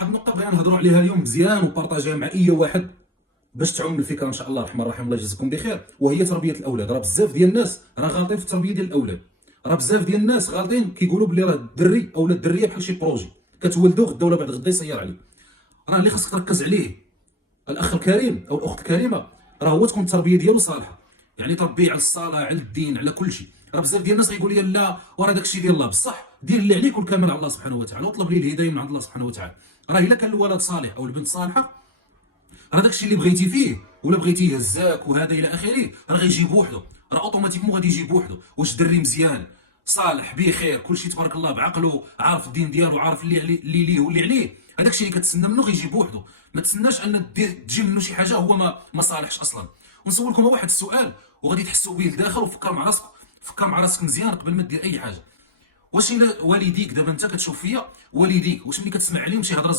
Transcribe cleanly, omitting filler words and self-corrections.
واحد النقطه بغينا نهضروا عليها اليوم مزيان وبارطاجيها مع اي واحد باش تعم الفكره ان شاء الله الرحمن الرحيم، الله يجزيكم بخير. وهي تربيه الاولاد. راه بزاف ديال الناس راه غالطين في التربيه ديال الاولاد. راه بزاف ديال الناس غالطين كيقولوا بلي راه الدري اولا الدريه بحال شي بروجي كتولدو غدا ولا بعد غدا يسير عليه. راه اللي خاصك تركز عليه الاخ الكريم او الاخت الكريمه راه هو تكون التربيه ديالو صالحه، يعني تربيه على الصلاه على الدين على كل شيء. راه بزاف ديال الناس غيقول لي لا وراه داك الشيء ديال الله، بصح دير اللي عليك والكمال على الله سبحانه وتعالى، وطلب ليه الهدايه من عند الله سبحانه وتعالى. راه الا كان الولد صالح او البنت صالحه راه داكشي اللي بغيتي فيه ولا بغيتيه هزاك وهذا الى اخره راه غيجي بوحدو، راه اوتوماتيكمون غادي يجي بوحدو. واش دري مزيان صالح بخير كلشي تبارك الله بعقله عارف الدين ديالو عارف اللي ليه واللي عليه، هذاك الشيء اللي كتسنى منه غيجي بوحدو. ما تسناش ان تجي منه شي حاجه هو ما صالحش اصلا. ونسولكم واحد السؤال وغادي تحسوا به لداخل، وفكر مع راسك، فكر مع راسك مزيان قبل ما دير اي حاجه. واش الا والديك دابا انت كتشوف فيا والديك واش ملي كتسمع عليهم شي هضره